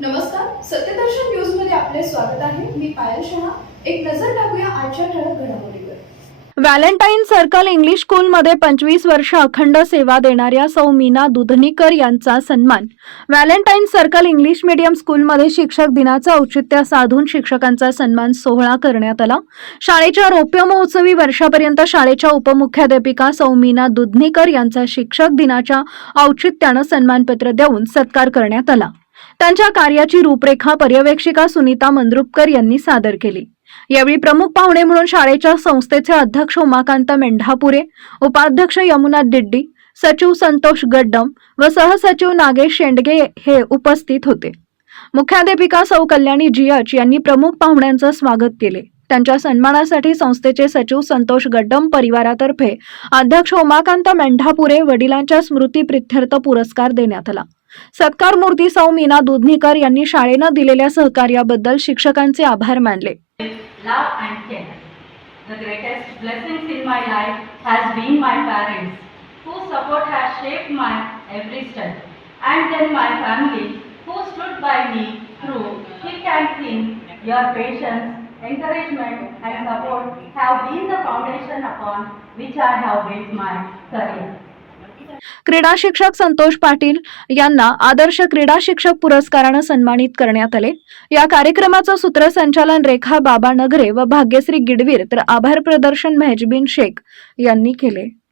नमस्कार सत्यदर्शन न्यूजमध्ये आपले स्वागत आहे. मी पायल शहा. एक नजर टाकूया आजच्या ठळक घडामोडीवर. व्हॅलेंटाईन सर्कल इंग्लिश स्कूलमध्ये पंचवीस वर्ष अखंड सेवा देणाऱ्या सौ मीना दुधनीकर यांचा सन्मान. व्हॅलेंटाईन सर्कल इंग्लिश मीडियम स्कूलमध्ये शिक्षक दिनाचं औचित्य साधून शिक्षकांचा सन्मान सोहळा करण्यात आला. शाळेच्या रौप्य महोत्सवी वर्षापर्यंत शाळेच्या उपमुख्याध्यापिका सौ मीना दुधनीकर यांचा शिक्षक दिनाच्या औचित्यानं सन्मानपत्र देऊन सत्कार करण्यात आला. त्यांच्या कार्याची रूपरेखा पर्यवेक्षिका सुनीता मंद्रुपकर यांनी सादर केली. यावेळी प्रमुख पाहुणे म्हणून शाळेच्या संस्थेचे अध्यक्ष उमाकांत मेंढापुरे उपाध्यक्ष यमुना दिड्डी सचिव संतोष गड्डम व सहसचिव नागेश शेंडगे हे उपस्थित होते. मुख्याध्यापिका सौ कल्याणी जियच यांनी प्रमुख पाहुण्यांचं स्वागत केले. त्यांच्या सन्मानासाठी संस्थेचे सचिव संतोष गड्डम परिवारातर्फे अध्यक्ष उमाकांत मेंढापुरे वडिलांच्या स्मृती प्रित्यर्थ पुरस्कार देण्यात आला. सत्कार मूर्ती सौ मीना दुधनीकर यांनी शाळेनं दिलेल्या सहकार्याबद्दल शिक्षकांचे आभार मानले. The greatest blessings in my life has been my parents, whose support has shaped my every step, and then my family, who stood by me through thick and thin. Your patience, encouragement, and support have been the foundation upon which I have built my career. क्रीडा शिक्षक संतोष पाटील यांना आदर्श क्रीडा शिक्षक पुरस्कारानं सन्मानित करण्यात आले. या कार्यक्रमाचं सूत्रसंचालन रेखा बाबा नगरे व भाग्यश्री गिडवीर तर आभार प्रदर्शन मेहजबीन शेख यांनी केले.